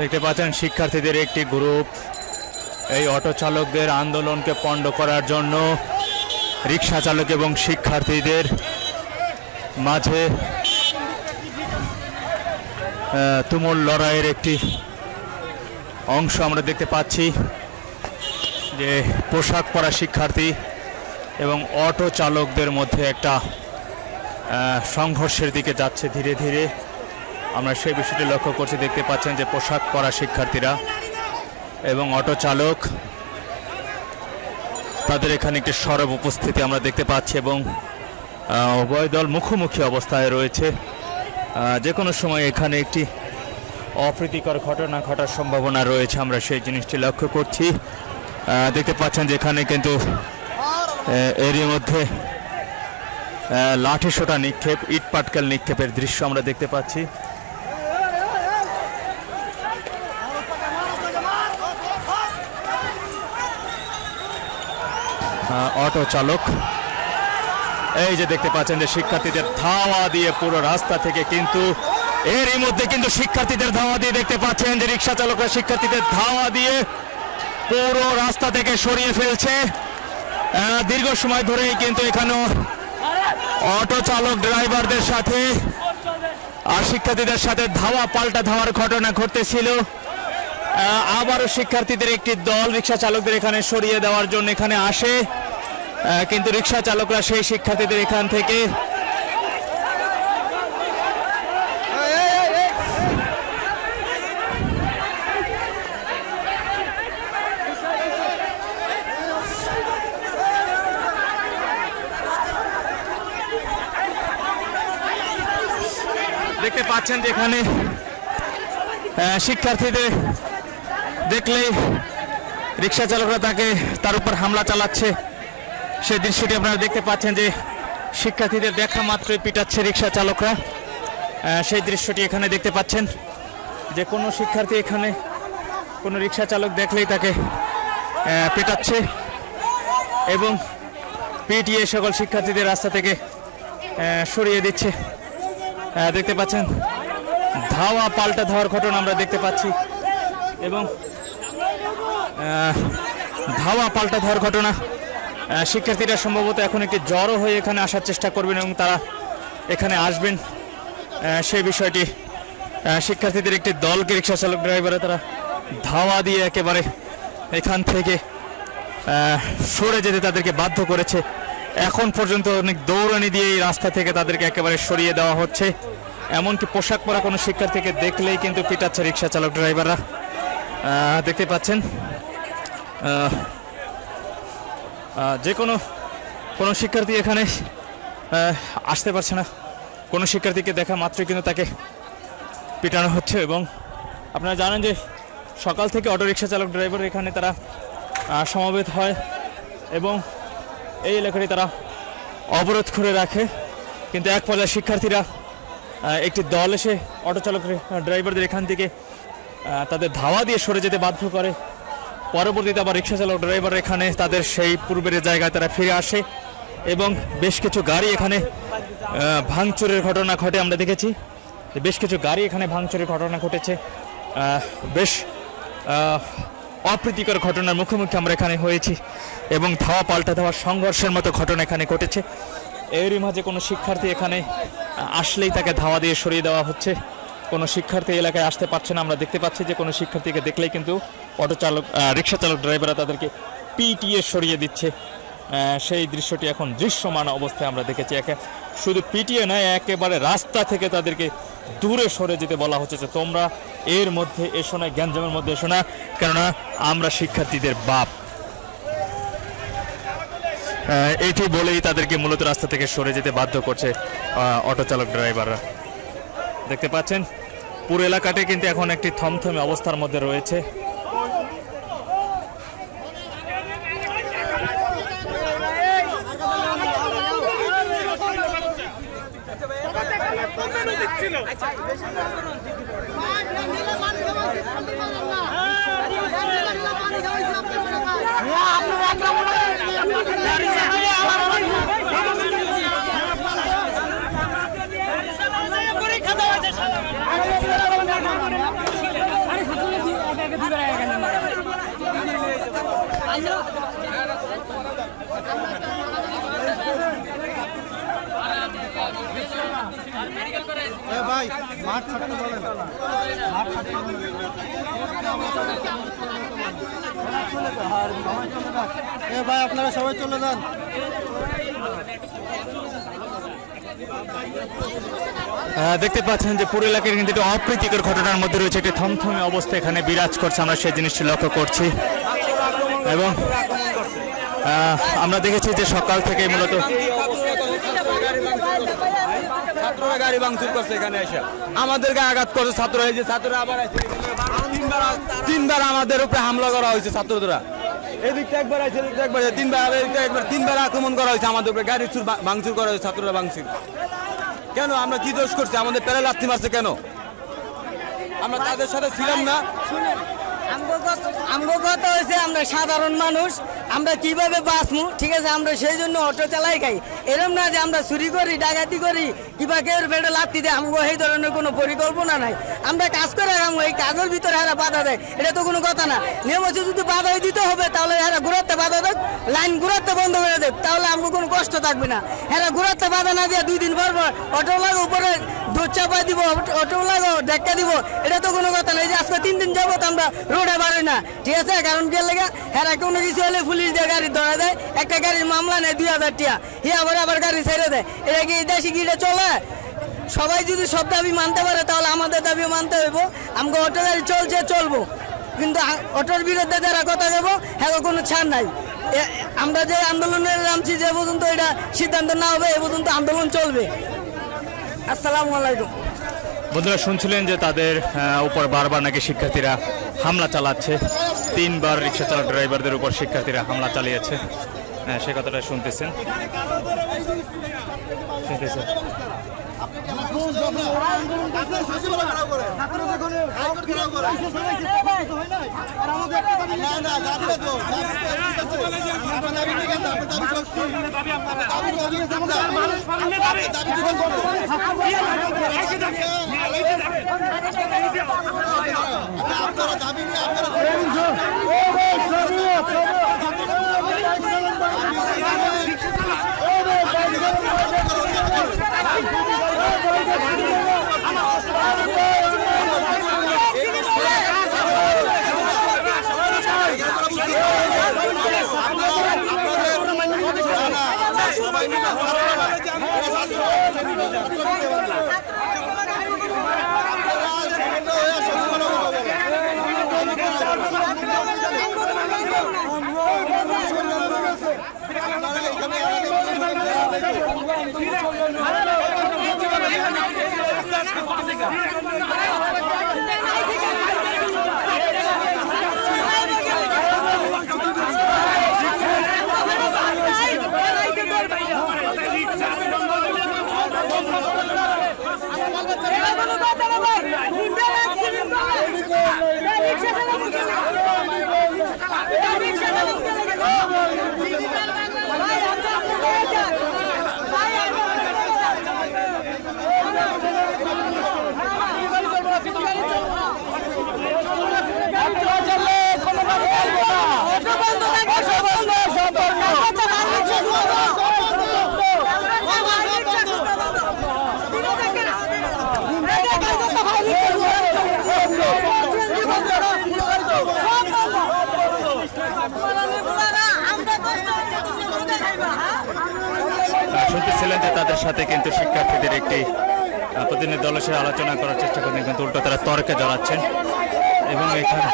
দেখতে পাচ্ছেন শিক্ষার্থীদের একটি গ্রুপ এই অটো চালকদের আন্দোলনকে পণ্ড করার জন্য রিক্সা চালক এবং শিক্ষার্থীদের মাঝে তুমুল লড়াইয়ের একটি অংশ আমরা দেখতে পাচ্ছি, যে পোশাক পরা শিক্ষার্থী এবং অটো চালকদের মধ্যে একটা সংঘর্ষের দিকে যাচ্ছে ধীরে ধীরে। আমরা সেই বিষয়টি লক্ষ্য করছি। দেখতে পাচ্ছেন যে পোশাক পরা শিক্ষার্থীরা এবং অটো চালক তাদের এখানে একটি সরব উপস্থিতি আমরা দেখতে পাচ্ছি এবং উভয় দল মুখোমুখি অবস্থায় রয়েছে। যে কোনো সময় এখানে একটি অপ্রীতিকর ঘটনা ঘটার সম্ভাবনা রয়েছে, আমরা সেই জিনিসটি লক্ষ্য করছি। দেখতে পাচ্ছেন যে এখানে কিন্তু এরই মধ্যে লাঠি সোটা নিক্ষেপ, ইট পাটকেল নিক্ষেপের দৃশ্য আমরা দেখতে পাচ্ছি। অটো চালক এই যে দেখতে পাচ্ছেন যে শিক্ষার্থীদের ধাওয়া দিয়ে পুরো রাস্তা থেকে, কিন্তু এরই মধ্যে কিন্তু শিক্ষার্থীদের ধাওয়া দিয়ে দেখতে পাচ্ছেন যে রিক্সা চালকরা শিক্ষার্থীদের ধাওয়া দিয়ে পুরো রাস্তা থেকে সরিয়ে ফেলছে। দীর্ঘ সময় ধরেই কিন্তু এখানে অটো চালক ড্রাইভারদের সাথে আর শিক্ষার্থীদের সাথে ধাওয়া পাল্টা ধাওয়ার ঘটনা ঘটতেছিল। আবারও শিক্ষার্থীদের একটি দল রিক্সা চালকদের এখানে সরিয়ে দেওয়ার জন্য এখানে আসে, কিন্তু রিক্সা চালকরা সেই শিক্ষার্থীদের এখান থেকে দেখতে পাচ্ছেন যে এখানে শিক্ষার্থীদের দেখলেই রিক্সা চালকরা তার উপর হামলা চালাচ্ছে। সেই দৃশ্যটি আপনারা দেখতে পাচ্ছেন যে শিক্ষার্থীদের দেখা মাত্রই পিটাচ্ছে রিক্সা চালকরা। সেই দৃশ্যটি এখানে দেখতে পাচ্ছেন যে কোনো শিক্ষার্থী এখানে কোনো রিক্সা চালক দেখলেই তাকে পেটাচ্ছে এবং পিটিয়ে সকল শিক্ষার্থীদের রাস্তা থেকে সরিয়ে দিচ্ছে। দেখতে পাচ্ছেন ধাওয়া পাল্টা ধাওয়ার ঘটনা আমরা দেখতে পাচ্ছি এবং ধাওয়া পাল্টা ধাওয়ার ঘটনা। শিক্ষার্থীরা সম্ভবত এখন একটি জড়ো হয়ে এখানে আসার চেষ্টা করবেন এবং তারা এখানে আসবেন, সেই বিষয়টি শিক্ষার্থীদের একটি দলকে রিক্সা চালক ড্রাইভারে তারা ধাওয়া দিয়ে একেবারে এখান থেকে সরে যেতে তাদেরকে বাধ্য করেছে। এখন পর্যন্ত অনেক দৌড়ানি দিয়ে এই রাস্তা থেকে তাদেরকে একেবারে সরিয়ে দেওয়া হচ্ছে। এমনকি পোশাক পরা কোনো শিক্ষার্থীকে দেখলেই কিন্তু পিটাচ্ছে রিক্সা চালক ড্রাইভাররা। দেখতে পাচ্ছেন যে কোনো শিক্ষার্থী এখানে আসতে পারছে না, কোনো শিক্ষার্থীকে দেখা মাত্রই কিন্তু তাকে পিটানো হচ্ছে। এবং আপনারা জানেন যে সকাল থেকে অটোরিকশা চালক ড্রাইভার এখানে তারা সমবেত হয় এবং এই এলাকাটি তারা অবরোধ করে রাখে, কিন্তু এক পর্যায়ে শিক্ষার্থীরা একটি দল এসে অটো চালক ড্রাইভারদের এখান থেকে তাদের ধাওয়া দিয়ে সরে যেতে বাধ্য করে। পরবর্তীতে আবার রিক্সা চালক ড্রাইভার এখানে তাদের সেই পূর্বের জায়গায় তারা ফিরে আসে এবং বেশ কিছু গাড়ি এখানে ভাঙচুরের ঘটনা ঘটে। আমরা দেখেছি বেশ কিছু গাড়ি এখানে ভাঙচুরের ঘটনা ঘটেছে। বেশ অপ্রীতিকর ঘটনার মুখোমুখি আমরা এখানে হয়েছি এবং ধাওয়া পাল্টা ধাওয়া সংঘর্ষের মতো ঘটনা এখানে ঘটেছে। এরই মাঝে কোনো শিক্ষার্থী এখানে আসলেই তাকে ধাওয়া দিয়ে সরিয়ে দেওয়া হচ্ছে। কোনো শিক্ষার্থী এলাকায় আসতে পারছে না। আমরা দেখতে পাচ্ছি যে কোনো শিক্ষার্থীকে দেখলেই কিন্তু অটো চালক রিক্সা চালক ড্রাইভাররা তাদেরকে পিটিয়ে সরিয়ে দিচ্ছে। সেই দৃশ্যটি এখন দৃশ্যমান অবস্থায় আমরা দেখেছি। শুধু পিটিয়ে নয়, একেবারে রাস্তা থেকে তাদেরকে দূরে সরে যেতে বলা হচ্ছে যে তোমরা এর মধ্যে এসো না, গ্যাঞ্জামের মধ্যে এসো না, কেননা আমরা শিক্ষার্থীদের বাপ। এটি বলেই তাদেরকে মূলত রাস্তা থেকে সরে যেতে বাধ্য করছে অটো চালক ড্রাইভাররা। দেখতে পাচ্ছেন পুরো এলাকাটি কিন্তু এখন একটি থমথমে অবস্থার মধ্যে রয়েছে। ভাই মাঠ ছাড়তে বলেন, মাঠ ছাড়তে বলেন। ভাই আপনারা সবাই চলে যান। দেখতে পাচ্ছেন যে পুরো এলাকার কিন্তু একটি অপ্রীতিকর ঘটনার মধ্যে রয়েছে, একটি থমথমে অবস্থা এখানে বিরাজ করছে, আমরা সেই জিনিসটি লক্ষ্য করছি। এবং আমরা দেখেছি যে সকাল থেকে মূলত ছাত্ররা গাড়ি ভাঙচুর করছে, এখানে এসে আমাদেরকে আঘাত করছে ছাত্ররা। এই যে ছাত্ররা আবার তিনবার আমাদের উপরে হামলা করা হয়েছে ছাত্ররা। এদিকটা একবার আছে, এদিকটা একবার আছে, তিনবার আক্রমণ করা হয়েছে আমাদের উপরে, গাড়ি ভাঙচুর করা হয়েছে, ছাত্ররা ভাঙচুর। কেন? আমরা কি দোষ করছি? আমাদের প্যারে লাথি মারছে কেন? আমরা তাদের সাথে ছিলাম না। আমগো কথা হয়েছে আমরা সাধারণ মানুষ, আমরা কিভাবে বাঁচবো, ঠিক আছে? আমরা সেই জন্য অটো চালাই খাই। এরকম না যে আমরা চুরি করি, ডাকাতি করি, কিংবা কেউ পেটে লাত্তি দেয়, আমগো এই ধরনের কোনো পরিকল্পনা নাই। আমরা কাজ করে আমগো এই কাজের ভিতরে এরা বাধা দেয়, এটা তো কোনো কথা না। নিয়ম হচ্ছে যদি বাধাই দিতে হবে তাহলে এরা ঘুরাতে বাধা দেয়, লাইন ঘুরাতে বন্ধ করে দেয়, তাহলে আমগো কোনো কষ্ট থাকবে না। এরা ঘুরাতে বাধা না দিয়ে 2 দিন পর পর অটো লাগো উপরে দুধ চাপাই দিব, অটো লাগো ধাক্কা দিব, এটা তো কোনো কথা না। এই যে আজকে 3 দিন যাবত আমরা রোডে বাড়ি না, ঠিক আছে? কারণ কে লেগে এরা কোনো কিছু হলে পুলিশ দিয়ে গাড়ি ধরা দেয়, একটা গাড়ির মামলা নেয় 2000 টাকা, আবার গাড়ি ছেড়ে দেয়। এটা কি দেশে গিয়ে চলে? সবাই যদি সব দাবি মানতে পারে তাহলে আমাদের দাবিও মানতে হইব। আমাকে অটো গাড়ি চলছে, চলবো, কিন্তু অটোর বিরুদ্ধে যারা কথা দেবো হ্যাঁ কোনো ছাড় নাই। আমরা যে আন্দোলনে নামছি, যে পর্যন্ত এটা সিদ্ধান্ত না হবে এ পর্যন্ত আন্দোলন চলবে। আসসালামু আলাইকুম। বন্ধুরা শুনছিলেন যে তাদের উপর বারবার নাকি শিক্ষার্থীরা হামলা চালাচ্ছে, 3বার রিক্সা চালক ড্রাইভারদের উপর শিক্ষার্থীরা হামলা চালিয়েছে, সে কথাটা শুনতেছেন। শুনতেছিলেন যে তাদের সাথে কিন্তু শিক্ষার্থীদের একটি প্রতিনিধি দলের সাথে আলোচনা করার চেষ্টা করছেন, কিন্তু উল্টো তারা তর্কে জড়াচ্ছেন। এবং এখানে